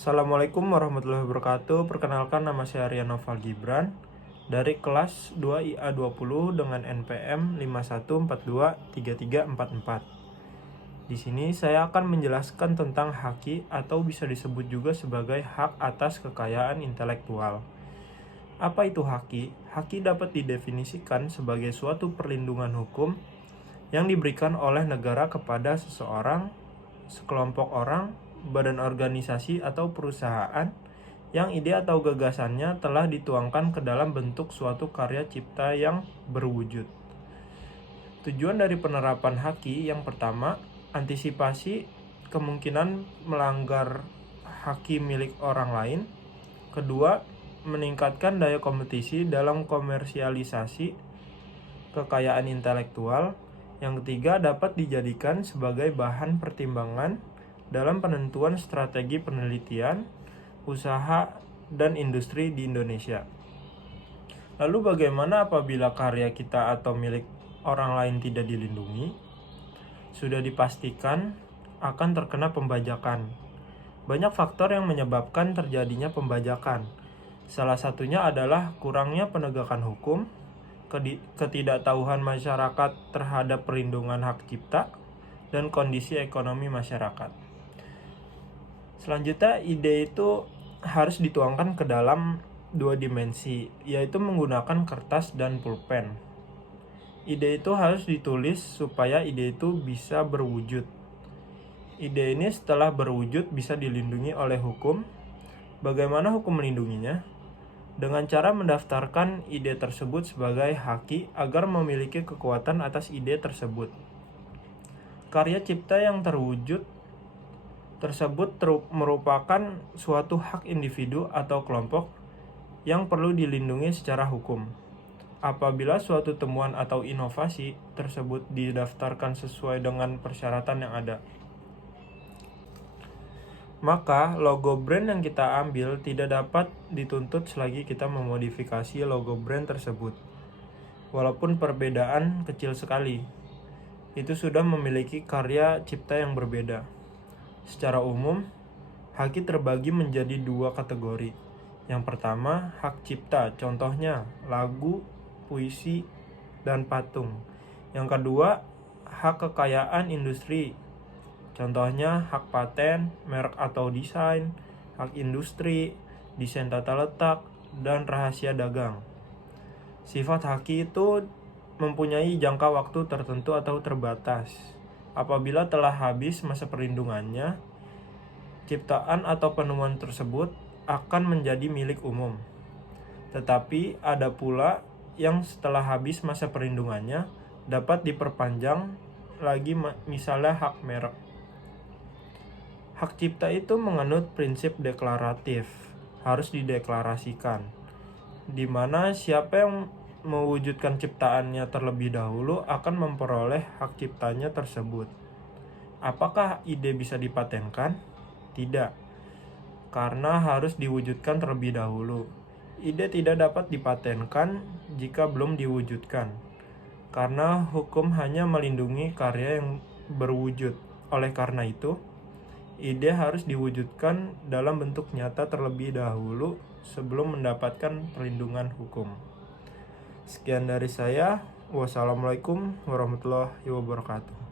Assalamualaikum warahmatullahi wabarakatuh. Perkenalkan, nama saya Arya Noval Gibran dari kelas 2 IA20 dengan NPM 51423344. Di sini saya akan menjelaskan tentang haki atau bisa disebut juga sebagai hak atas kekayaan intelektual. Apa itu haki? Haki dapat didefinisikan sebagai suatu perlindungan hukum yang diberikan oleh negara kepada seseorang, sekelompok orang, badan organisasi atau perusahaan yang ide atau gagasannya telah dituangkan ke dalam bentuk suatu karya cipta yang berwujud. Tujuan dari penerapan haki yang pertama, antisipasi kemungkinan melanggar haki milik orang lain. Kedua, meningkatkan daya kompetisi dalam komersialisasi kekayaan intelektual. Yang ketiga, dapat dijadikan sebagai bahan pertimbangan dalam penentuan strategi penelitian, usaha, dan industri di Indonesia. Lalu bagaimana apabila karya kita atau milik orang lain tidak dilindungi? Sudah dipastikan akan terkena pembajakan. Banyak faktor yang menyebabkan terjadinya pembajakan. Salah satunya adalah kurangnya penegakan hukum, ketidaktahuan masyarakat terhadap perlindungan hak cipta, dan kondisi ekonomi masyarakat. Selanjutnya, ide itu harus dituangkan ke dalam dua dimensi, yaitu menggunakan kertas dan pulpen. Ide itu harus ditulis supaya ide itu bisa berwujud. Ide ini setelah berwujud bisa dilindungi oleh hukum. Bagaimana hukum melindunginya? Dengan cara mendaftarkan ide tersebut sebagai haki agar memiliki kekuatan atas ide tersebut. Karya cipta yang terwujud tersebut merupakan suatu hak individu atau kelompok yang perlu dilindungi secara hukum. Apabila suatu temuan atau inovasi tersebut didaftarkan sesuai dengan persyaratan yang ada, maka logo brand yang kita ambil tidak dapat dituntut selagi kita memodifikasi logo brand tersebut. Walaupun perbedaan kecil sekali, itu sudah memiliki karya cipta yang berbeda. Secara umum, haki terbagi menjadi dua kategori. Yang pertama, hak cipta, contohnya lagu, puisi, dan patung. Yang kedua, hak kekayaan industri, contohnya hak paten, merek atau desain, hak industri, desain tata letak, dan rahasia dagang. Sifat haki itu mempunyai jangka waktu tertentu atau terbatas. Apabila telah habis masa perlindungannya, ciptaan atau penemuan tersebut akan menjadi milik umum. Tetapi ada pula yang setelah habis masa perlindungannya dapat diperpanjang lagi, misalnya hak merek. Hak cipta itu menganut prinsip deklaratif, harus dideklarasikan, di mana siapa yang mewujudkan ciptaannya terlebih dahulu akan memperoleh hak ciptanya tersebut. Apakah ide bisa dipatenkan? Tidak, karena harus diwujudkan terlebih dahulu. Ide tidak dapat dipatenkan jika belum diwujudkan, karena hukum hanya melindungi karya yang berwujud. Oleh karena itu, ide harus diwujudkan dalam bentuk nyata terlebih dahulu sebelum mendapatkan perlindungan hukum. Sekian dari saya. Wassalamualaikum warahmatullahi wabarakatuh.